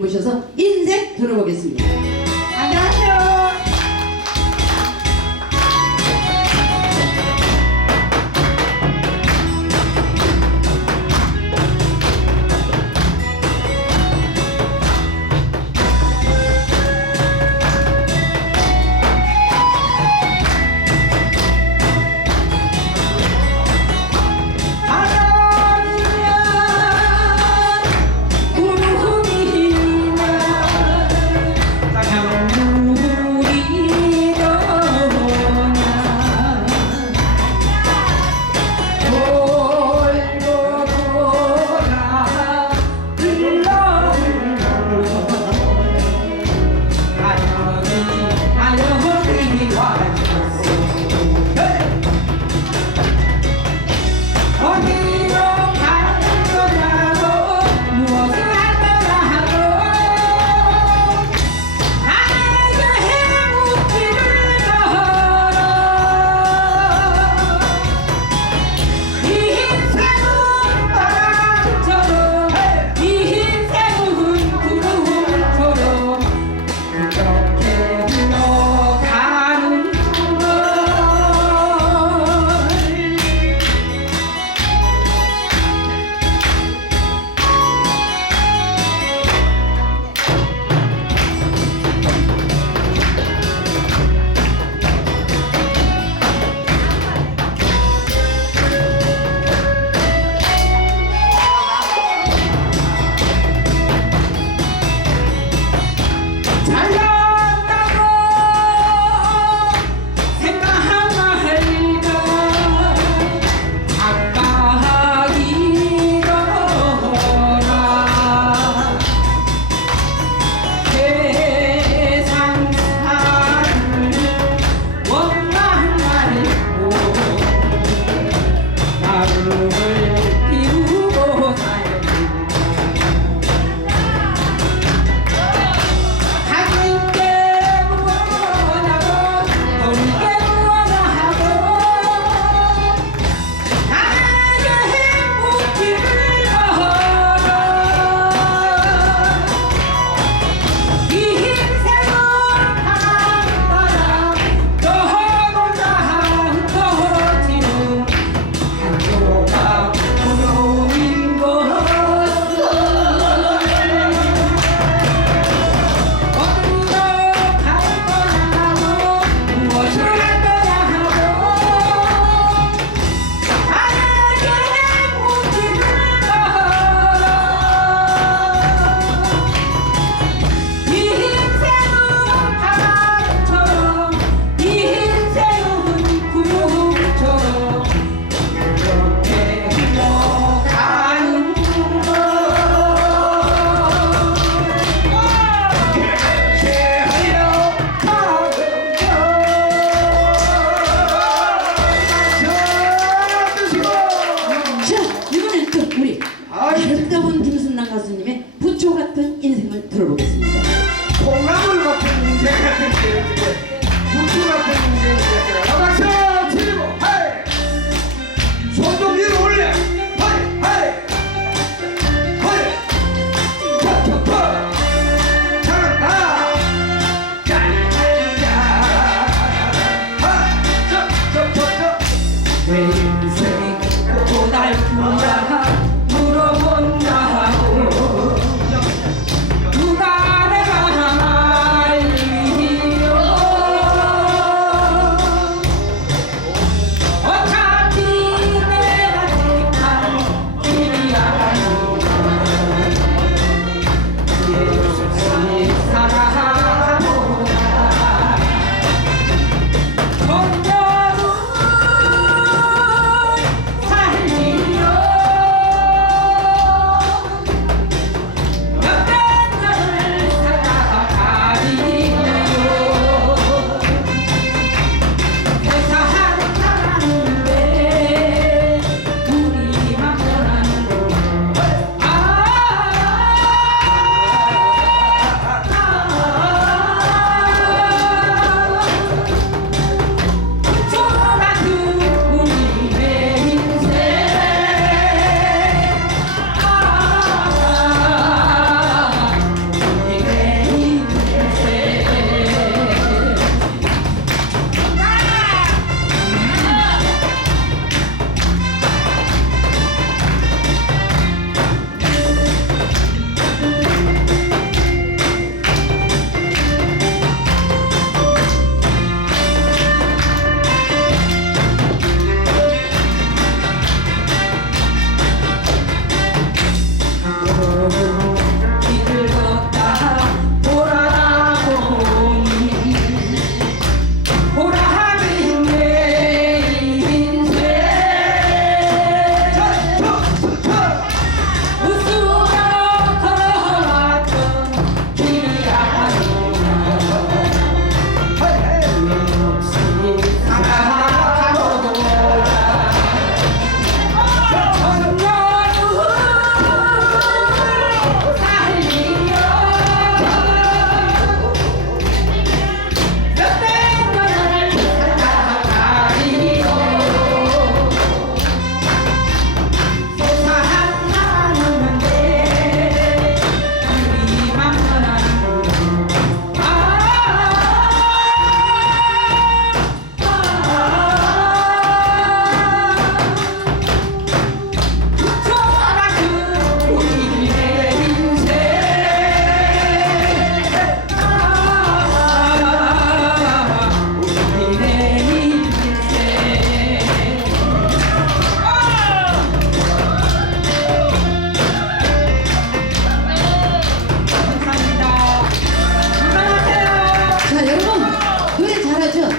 보셔서 1 가수님의 부초 같은 인생을 들어보겠습니다. 콩나물 같은 인생 같은 게 부초 같은 인생 같은 박수 치고 헤이! 손좀 위로 올려! 헤이 헤이! 내 인생이 고달프다